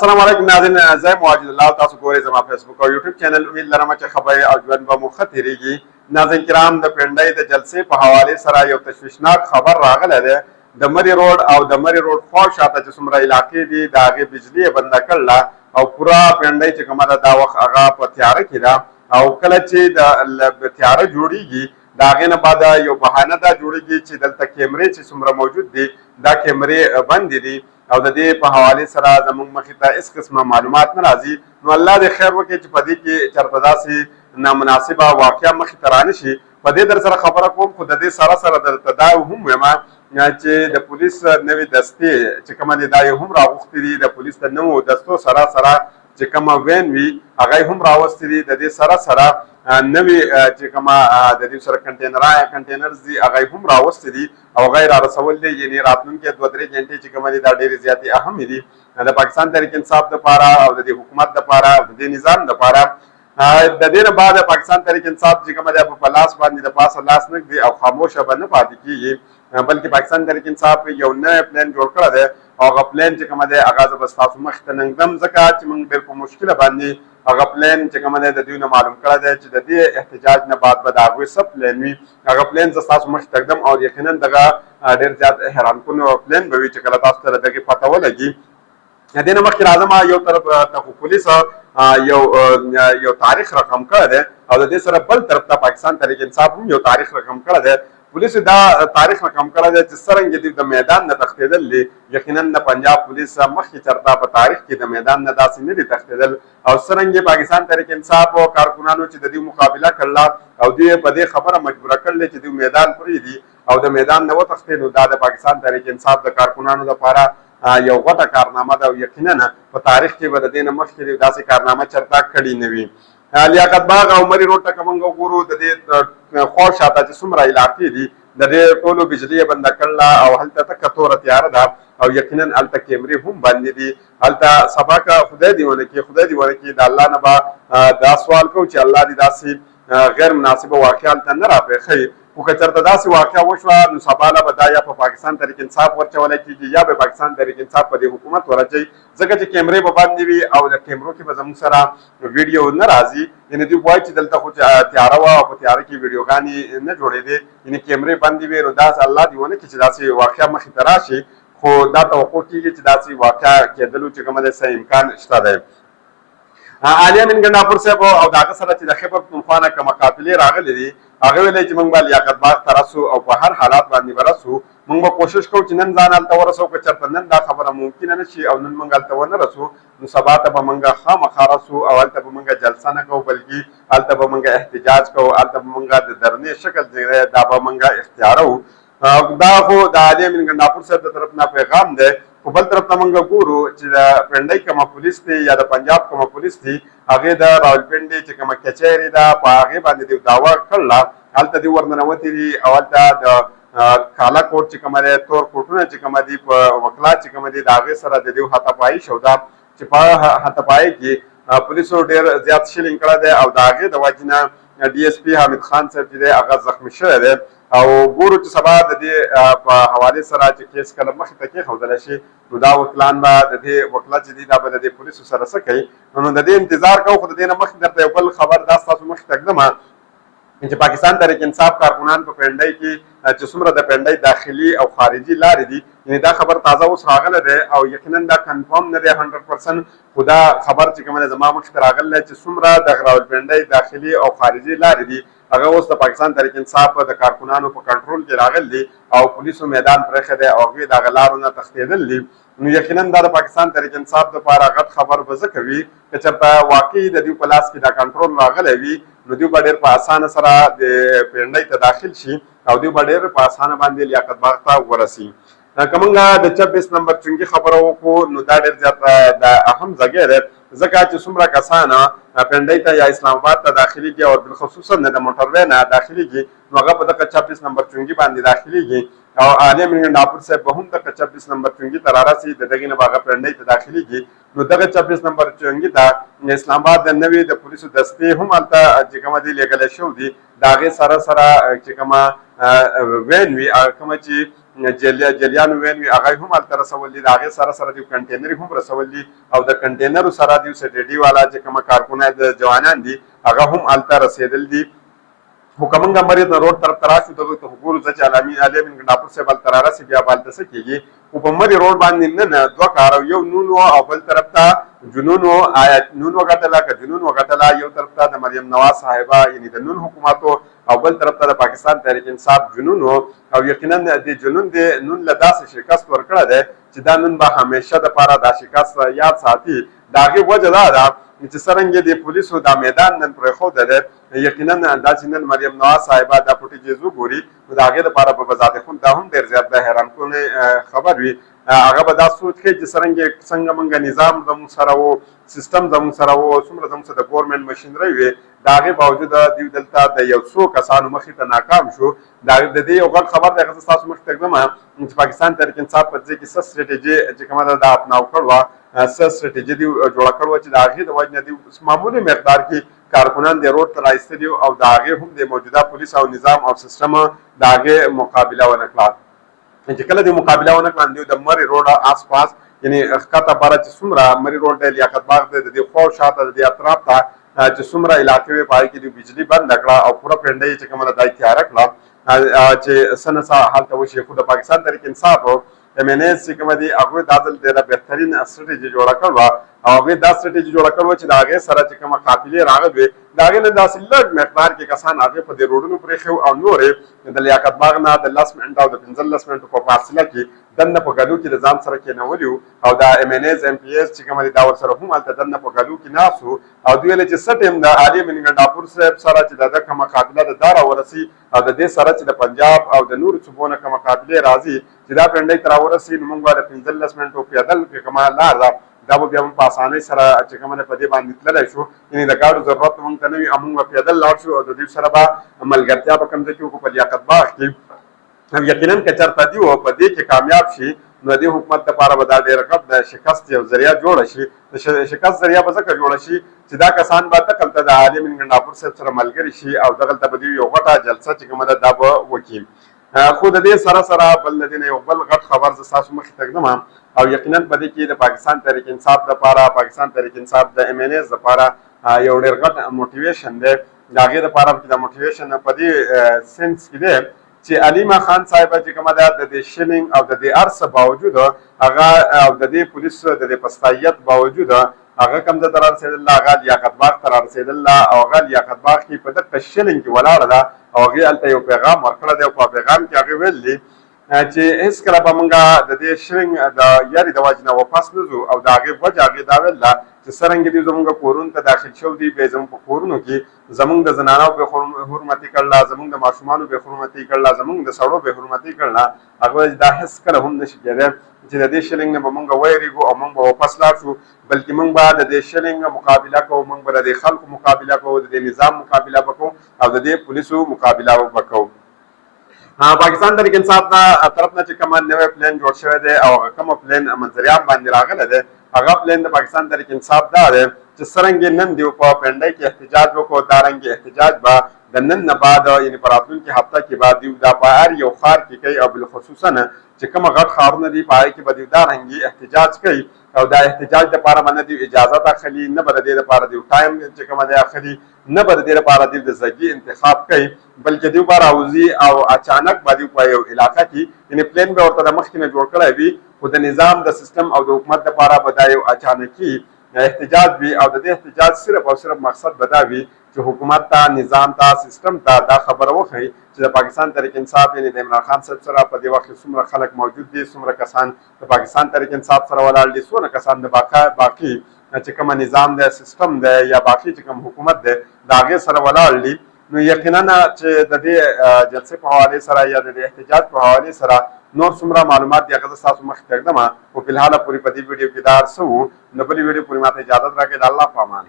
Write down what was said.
السلام علیکم ناظرین، زه مواجد الله تاسو ګورئ زما فیسبوک او یوټیوب چینل. امید لرم چې خبرې او ژوند به مو ښه تېرېږي. ناظرین کرام، د پنډۍ د جلسې په حوالې سره یو تشویشناک خبر راغلی دی. د مری روډ او د مری روډ خوا شاته چې څومره علاقې دي د هغې بجلي یې بنده کړله او پوره پنډۍ چې کومه ده دا وخت هغه په تیاره کې ده. او کله چې د تیاره جوړیږي د هغې نه بعد یو بهانه دا جوړیږي چې دلته کیمرې چې څومره موجود دي دا کیمرې بندې دي او د دې په حوالې سره زموږ مخې ته هېڅ قسمه معلومات نه راځي. نو الله دې خیر وکړي چې په دې کې چېرته داسې نامناسبه واقعه مخې ته رانه شي. په دې در سره خبره کوم، خو د دې سره سره درته دا هم وایم چې د پولیس نوې دستې چې کومه دي دا یې هم راغوښتې دي. د پولیس د نوو دستو سره سره چې کومه وین وي هغه یې هم راوستې دي. د دې سره سره نوې چې کومه د دې سره کنټینرز دي هغه یې هم راوستې دي او هغه یې رارسول دي. یعنې راتلونکي 2-3 غنټې چې کومه دي دا ډېرې زیاتې اهمې دي د پاکستان تحریک انصاف دپاره او د دې حکومت دپاره او د دې نظام دپاره. د دې نه بعد پاکستان تحریک انصاف چې کومه دی په لاس باندې د پاسه لاس نه ږدي او خاموشه به نه پاتې کېږي، بلکې پاکستان تحریک انصاف یو نوی پلان جوړ کړی دی او هغه پلان چې کومه دی هغه زه به ستاسو مخې ته نږدم، ځکه چې موږ ډېر په مشکله باندې هغه پلان چې کومه دی د دوی نه معلوم کړی دی چې د دې احتجاج نه بعد به د هغوی څه پلان وي. هغه پلان زه ستاسو مخې ته ږدم او یقینا دغه ډېر زیات حیران کوونکی پلان به وي چې کله تاسو ته د دغې پته ولګي. د دې نه مخکې راځم، یو طرف ته خو پولیس یو تاریخ رقم کړی دی او د دې سره بل طرف ته پاکستان تحریک انصاف هم یو تاریخ رقم کړی دی. پولیس دا تاریخ رقم کړی دی چې څرنګه دوی د میدان نه تښتېدل دي. یقینا د پنجاب پولیس مخکې چېرته په تاریخ کې د میدان نه داسې نه دي تښتېدل او څرنګه پاکستان تحریک انصاف او کارکونانو چې د دوی مقابله کړله او دوی په دې خبره مجبوره کړل چې دوی میدان پرېږدي او د میدان نه وتښتېد. نو دا د پاکستان تحریک انصاف د کارکونانو لپاره یو غټه کارنامه ده او یقینا په تاریخ کې به د دې نه مخکې داسې کارنامه چېرته کړې نه وي. لیاقت باغ او مری روډ ته که موږ وګورو د دې خوا شاته چې څومره علاقې دي د دې ټولو بجلي یې بنده کړله او هلته تکه توره تیاره ده او یقینا هلته کیمرې هم بندې دي. هلته سبا که خدای دې ونه کړي خدای دې ونه کړي د الله نه به دا سوال کوو چې الله دې داسې غیر مناسبه واقعه هلته نه راپېښوي. خو که چېرته داسې واقعه وشوه نو سبا نه به دا یا په پاکستان تحریک انصاف ورچولی کېږي یا به پاکستان تحریک انصاف په دې حکومت ورچوي، ځکه چې کیمرې به بندې وي او د کیمرو کې به زموږ سره ویډیو نه راځي. یعنې دوی وایي چې دلته خو تیاره وه او په تیاره کې ویډیوګانې نه جوړېدې، یعنې کیمرې بندې وي. نو داسې الله دې ونه کړي چې داسې واقعه مخې ته راشي، خو دا توقع کېږي چې داسې واقعه کېدلو چې کومه دی څه امکان شته دی. عالی امین ګنډاپور صاحب او د هغه سره چې د خیبر پښتونخوا نه کومه قافلې راغلې دي هغه ویلی چې موږ به لیاقت باغ ته رسو او په هر حالات باندې به رسو. موږ به کوشش کوو چې نن ځان هلته ورسو، که چېرته نن دا خبره ممکنه نه شي او نن موږ هلته ونه رسو نو سبا ته به موږ خامخا رسو او هلته به موږ جلسه نه کوو، بلکې هلته به موږ احتجاج کوو، هلته به موږ د درنې شکل دی دا به موږ اختیاروو. دا خو د عالی امین ګنډاپور صاحب د طرف نه پیغام دی. خو بل طرف ته موږ ګورو چې د پنډۍ کومه پولیس دی یا د پنجاب کومه پولیس دی هغې د راولپنډۍ چې کومه کچهرې ده په هغې باندې دوی دعوه کړله، هلته دوی ورننوتي دي او هلته د کاله کوټ چې کومه دی تور کوټونه چې کومه دي په وکلا چې کومه دي د هغې سره د دوی هاتهپایي شوده چې په هاتهپایي کې پولیسو ډېر زیات شیلینګ کړی دی او د هغې د وجې نه ډي اس پي حامد خان صاحب چې دی هغه زخمي شوی دی. او ګورو چې سبا د دې په حوالې سره چې کیس کله مخې ته کېښودلی شي نو دا وکلان به د دې وکله چې دي دا به د دې پولیسو سره څه کوي. نو د دې انتظار کوو. خو د دې نه مخکې درته یو بل خبر دا ستاسو مخې ته ږدم چې پاکستان تحریک انصاف کارکونان په پنډۍ کې چې څومره د پنډۍ داخلي او خارجي لارې دي، یعنې دا خبر تازه اوس راغلی دی او یقینا دا کنفرم نه دی 100%، خو دا خبر چې کومه دی زما مخې ته راغلی دی چې څومره د راولپنډۍ داخلي او خارجي لارې دي هغه اوس د پاکستان تحریک انصاف د کارکونانو په کنټرول کې راغلی دی او پولیسو میدان پرېښی دی او هغوی د هغه لارو نه تښتېدل دي. نو یقینا دا د پاکستان تحریک انصاف دپاره غټ خبر به ځکه وي که چېرته واقعي د دوی په لاس کې دا کنټرول راغلی وي نو دوی به ډېر په اسانه سره د پنډۍ ته داخل شي او دوی به ډېر په اسانه باندې لیاقت باغ ته ورسي. که موږ د 26 نمبر چونګي خبره وکړو نو دا ډېر زیات د اهم ځای دی، ځکه چې څومره کسان پنډۍ ته یا اسلام آباد ته داخلېږي او بالخصوصا د موټروی نه داخلېږي نو هغه په دغه 26 نمبر چونګي باندې داخلېږي او عالی امین ګنډاپور صاحب به هم دغه 26 نمبر چونګي ته رارسي، د دغې نه به هغه پنډۍ ته داخلېږي. نو دغه 26 نمبر چونګي ته اسلام آباد د نوې د پولیسو دستې هم هلته چې کومه دي لېږلی شوي دي د هغې سره سره چې کومه وین وي کومه چې جلیان وین وی هغه هم هلته رسول دي د هغې سره سره د کنټینر هم رسول دي او د کنټینرو سره د سټډي والا چې کومه کارکونه د جوانان دي هغه هم هلته رسېدل دي خو که موږ مرید روډ طرف ته راشو دغه ته خو ګورو ځکه چې علامین ګنډاپور صاحب هلته رارسي بیا به هلته څه کېږي خو په مرې روډ باندې نه دوه کاره یو نون و او بل طرف ته جنون و نون وګټله که جنون وګټله یو طرف ته د مریم نواز صاحبه یعنې د نون حکومت او بل طرف ته د پاکستان تحریک انصاف جنون او یقینا د جنون د نون له داسې شکست ورکړی دی چې دا نون به همیشه دپاره دا شکست یاد ساتي د هغې وجه دا ده چې څرنګه د پولیسو دا میدان نن پرېښوده دی یقینا دا چې نن مریم نواز صاحبه دا فوټیجز وګوري نو د هغې دپاره به بذات خود دا هم ډېر زیات د حیران کونې خبر وي هغه به دا سوچ کوي چې څنګه موږ نظام زموږ سره و سیستم زموږ سره و څومره زموږ سره د ګورمنټ مشینرۍ وي د هغې باوجوده دوی دلته د یو څو کسانو مخې ته ناکام شو د دې یو غټ خبر دی هغه زه ستاسو مخې ته ږدم چې پاکستان تحریک انصاف په دې کې څه سټرېټیجي چې کومه ده دا اپناو کړې وه څه سټرېټیجي دې جوړه کړې وه چې د هغې د وجې نه دوی معمولي مقدار کې کارکنان د روډ ته رایسته دي او د هغې هم د موجوده پولیس او نظام او سیستم د هغې مقابله ونه کړه چې کله دې مقابله ونه کړه دوی د مرې روډ آس پاس یعنې ښکته پاره چې څومره مرې روډ دی لیاقت باغ دی د دې خوا شاته د دې اطراف ته چې څومره علاقې وې په هغې کې دوی بجلي بنده کړه او پوره پنډۍ چې کومه ده دا یې تیاره کړه چې څه نه څه هلته وشي خو د پاکستان تحریک انصاف MNS چې کومه دي هغوی دا ځل ډېره بهترین سټرېټجي جوړه کړې وه او هغوی دا سټرېټجي جوړه کړې وه چې د هغې سره چې کومه قافلې راغلې وې د هغې نه داسې لږ مقدار کې کسان هغې په دې روډونو پرېښي او نورې د لیاقت باغ نه د 10 منټه او د 15 منټو په فاصله کې دننه په ګلو کې د ځان سره کېنولي او د MNS MPS چې کومه دي دا ورسره هم هلته دننه په ګلو کې ناست وو او دوی ویلې چې څه ټیم د علامین ګنډاپور صاحب سره چې د ده کومه قافله ده دا راورسي او د دې سره چې د پنجاب او د نورو صوبو نه کومه قافلې راځي چې دا پنډۍ ته راورسي نو موږ به د 15 منټو پیدل کې کومه لار ده دا به بیا موږ په اسانۍ سره چې کومه ده په دې باندې تللی شو یعنې د ګاډو ضرورت موږ ته نه وي او موږ به پیدل لاړ شو او د دوی سره به ملګرتیا په کوم ځای کې وکړو په لیاقت باغ کې او یقینا که چېرته دوی په دې کې کامیاب شي نو د دې حکومت دپاره به دا ډېره غټ د شکست یو ذریعه جوړه شي د شکست ذریعه به ځکه جوړه شي چې دا کسان به دغلته د علامین ګنډاپور صاحب سره ملګري شي او دغلته به دوی یو غټه جلسه چې کومه ده دا به وکړي خو د دې سره سره بل د دې نه یو بل غټ خبر زه ستاسو مخې ته ږدم او یقینا په دې کې د پاکستان تحریک انصاف دپاره پاکستان تحریک انصاف د MNS دپاره یو ډېر غټ موټیویشن دی د هغې دپاره چې د موټیویشن په دې سنس کې دی چې علیمه خان صاحبه چې کومه ده د دې شلینګ او د دې هر څه باوجود هغه او د دې پولیس د دې پستایت باوجود هغه کوم ځای ته رارسېدله هغه لیاقت باغ ته رارسېدله او هغه لیاقت باغ کې په دغه شلینګ کې ولاړه ده او هغې هلته یو پیغام ورکړی دی او په پیغام کې هغې ویل دي چې هېڅکله به موږ د دې شلینګ د یارې د وجې نه واپس نه ځو او د هغې وجه هغې دا ویل ده چې څرنګه دوی زموږ کورونو ته داخل شوي دي بیا زموږ په کورونو کې زموږ د زنانو بې حرمتي کړله زموږ د ماشومانو بې حرمتي کړله زموږ د سړو بې حرمتي کړله هغه دا هېڅکله هم نشي کېدی چې د دې شلینګ نه به موږ ویرېږو او موږ به واپس لاړ شو بلکې موږ به د دې شلینګ مقابله کوو موږ به د دې خلکو مقابله کوو د دې نظام مقابله به کوو او د دې پولیسو مقابله به کوو پاکستان تحریک انصاف نه طرف نه چې کومه نوی پلان جوړ شوی دی او هغه کومه پلان منظریاب باندې راغلی دی هغه پلان د پاکستان تحریک انصاف دا دی چې څرنګې نن دوی په پنډۍ کې احتجاج وکړو دارنګې احتجاج به د نن نه بعد یعنې په راتلونکي هفته کې به دوی دا په هر یو ښار کې کوي او بالخصوصا چې کومه غټ ښارونه دي په هغې کې به دوی دارنګې احتجاج کوي او دا احتجاج دپاره به نه دوی اجازت اخلي نه به د دې دپاره دوی ټایم چې کومه دی اخلي نه به د دې دپاره دوی د ځګي انتخاب کوي بلکې دوی به راوځي او اچانک به دوی په یو علاقه کې یعنې پلان به ورته د مخکې نه جوړ کړی وي خو د نظام د سیستم او د حکومت دپاره به دا یو اچانکي احتجاج وي او د دې احتجاج صرف او صرف مقصد به دا وي چې حکومت ته نظام ته سیستم ته دا خبره وښیي چې د پاکستان تحریک انصاف یعنې د عمران خان صاحب سره په دې وخت کې څومره خلک موجود دي څومره کسان د پاکستان تحریک انصاف سره ولاړ دي څونه کسان د باقي چې کومه نظام دی سیستم دی یا باقي چې کوم حکومت دی د هغې سره ولاړ دي نو یقینا چې د دې جلسې په حوالې سره یا د دې احتجاج په حوالې سره نور څومره معلومات دي هغه زه ستاسو مخکې ته ږدم خو فلحاله پورې په دې ویډیو کې دا هر څه وو نو بلې ویډیو پورې ماته اجازت راکړئ د الله په امان